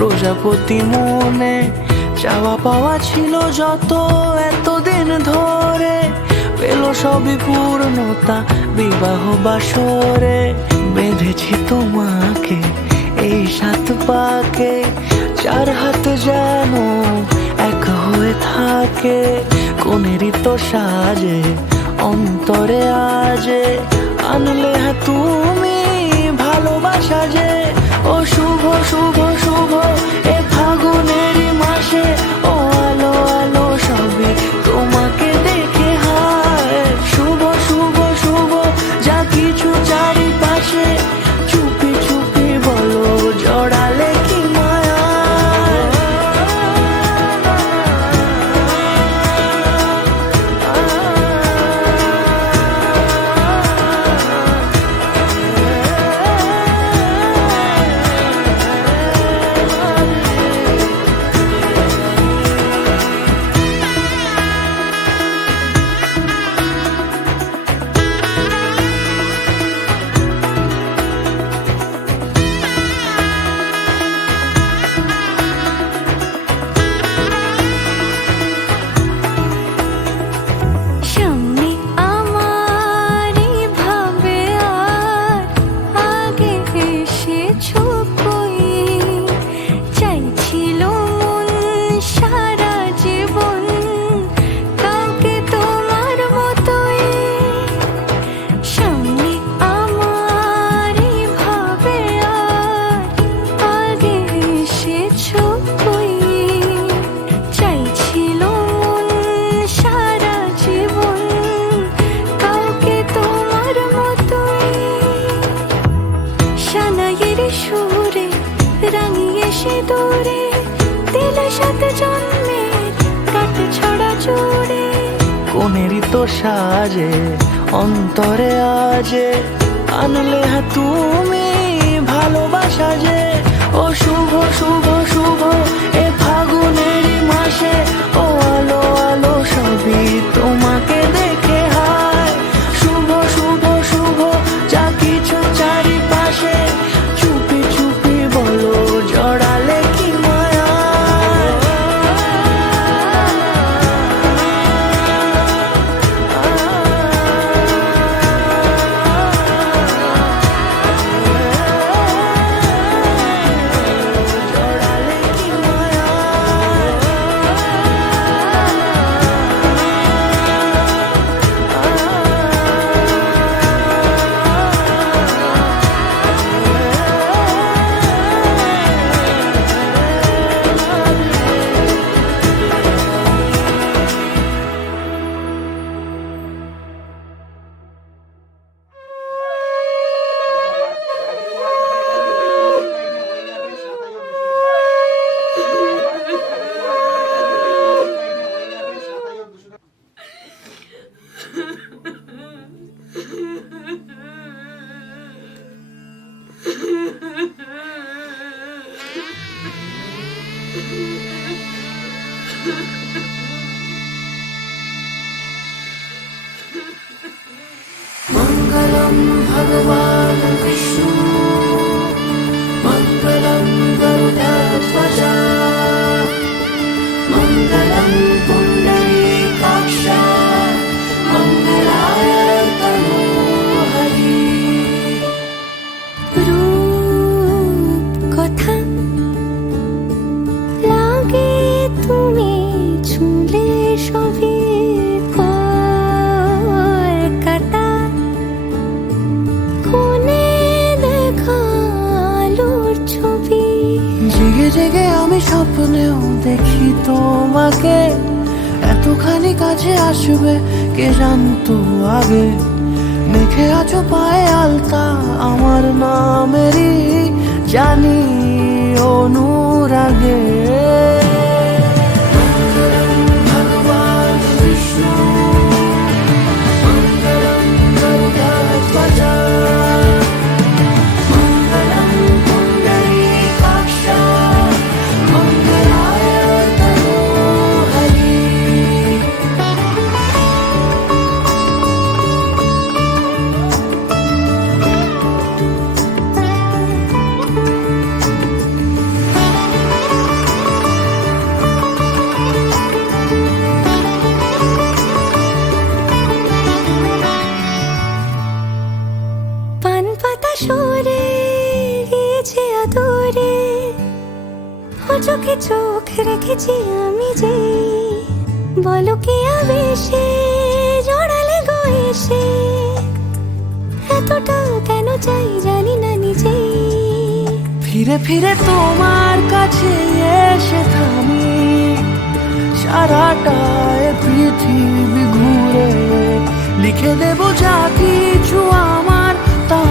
প্রজাপতি মনে চাওয়া পাওয়া ছিল যত এতদিন ধরে, পেল সবই পূর্ণতা বিবাহ বাসরে। বেঁধেছি তোমাকে এই 7 পাকে, 4 হাত যেন এক হয়ে থাকে। কোনেরই তো সাজে অন্তরে আজে, আনলে হ্যাঁ তুমি ভালোবাসা যে। ও শুভ শুভ শুভ এ ফাগুনেরই মাসে, ও আলো আলো সবই তোমাকে দেখে হায়। শুভ শুভ শুভ যা কিছু চারিপাশে, চুপি চুপি বলো জড়ালে কি মায়া। কোনেরই তো সাজে অন্তরে আজে, আনলে হ্যাঁ তুমি ভালোবাসা যে। ও শুভ শুভ শুভ এ ফাগুনেরই মাসে, ও আলো আলো সবই তোমাকে দেখে হায়। শুভ শুভ শুভ যা কিছু চারিপাশে, চুপি চুপি বলো জড়ালে কি মায়া। मंगलम भगवान विष्णु, मंगलम गरुड़ध्वज, मंगलम पुंडरीकाक्ष, मंगलाय तनोहरि। रूप कथा लागे तुमी छुले सभी জেগে আমি স্বপ্নেও দেখি তোমাকে, এতখানি কাছে আসবে কে জানতো আগে। মেখে আছো পায়ে আলতা আমার নামেরই, জানি অনুরাগে। নিজে, বলো কি আবেশে জড়ালে গো এসে, এতটা কেন চাই জানি না নিজে। ফিরে ফিরে তোমার কাছে এসে থামি, সারাটা এ পৃথিবী ঘুরে লিখে দেব যা কিছু আমার তা